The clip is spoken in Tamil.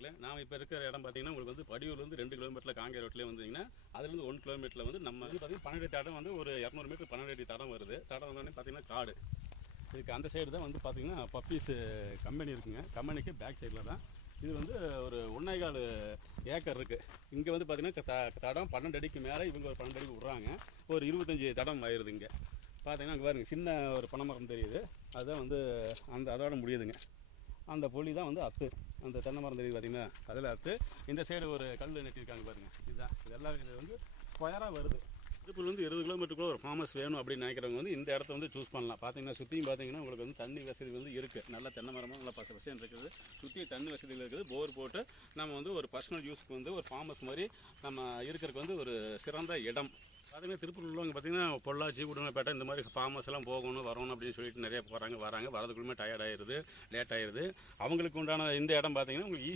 நண்பர்களே, நாம் இப்போ இருக்கிற இடம் பார்த்தீங்கன்னா உங்களுக்கு வந்து படியூர்லேருந்து 2 கிலோமீட்டரில் காங்கேய ரோட்லேயே வந்தீங்கன்னா அதுலேருந்து 1 கிலோமீட்டரில் வந்து நம்ம வந்து பார்த்தீங்கன்னா 12 அடி தடம் வந்து ஒரு 200 மீட்டர் 12 அடி தடம் வருது. தடம் வந்தோடனே பார்த்தீங்கன்னா காடு. இதுக்கு அந்த சைடு தான் வந்து பார்த்தீங்கன்னா பப்பீஸ் கம்பெனி இருக்குங்க. கம்பெனிக்கு பேக் சைடில் தான் இது வந்து ஒரு 1.25 ஏக்கர் இருக்குது. இங்கே வந்து பார்த்தீங்கன்னா தடம் 12 அடிக்கு மேலே இவங்க ஒரு 12 அடிக்கு விட்றாங்க. ஒரு 25 தடம் ஆயிடுது. இங்கே பார்த்தீங்கன்னா அங்கே பாருங்க சின்ன ஒரு பனைமரம் தெரியுது. அதுதான் வந்து அதோட முடியுதுங்க. அந்த பொலி தான் வந்து அத்து. அந்த தென்னை மரம் தெரியுது பார்த்தீங்கன்னா அதில் அத்து. இந்த சைடு ஒரு கல் நட்டிருக்காங்க பாருங்கள். இதுதான் இதெல்லாம் இது வந்து ஸ்கொயராக வருது. திருப்பூர்லேருந்து 20 கிலோமீட்டருக்குள்ள ஒரு ஃபார்மஸ் வேணும் அப்படின்னு நினைக்கிறவங்க வந்து இந்த இடத்த வந்து சூஸ் பண்ணலாம். பார்த்தீங்கன்னா சுற்றியும் பார்த்தீங்கன்னா உங்களுக்கு வந்து தண்ணி வசதி வந்து இருக்குது. நல்லா தென்னை மரமும் நல்லா பசு பசன்னு இருக்குது. சுற்றி தண்ணி வசதிகள் இருக்குது. போர் போட்டு நம்ம வந்து ஒரு பர்சனல் யூஸ்க்கு வந்து ஒரு ஃபார்மஸ் மாதிரி நம்ம இருக்கிறதுக்கு வந்து ஒரு சிறந்த இடம். பார்த்தீங்கன்னா திருப்பூர் உள்ளவங்க பார்த்தீங்கன்னா பொள்ளாச்சி உடுமலைப்பேட்டை இந்த மாதிரி ஃபார்மஸ் எல்லாம் போகணும் வரணும் அப்படின்னு சொல்லிட்டு நிறைய வராங்க. வரதுக்குள்ளே டயர்ட் ஆயிடுது, லேட் ஆயிடுது. அவங்களுக்கு உண்டான இந்த இடம் பார்த்தீங்கன்னா உங்களுக்கு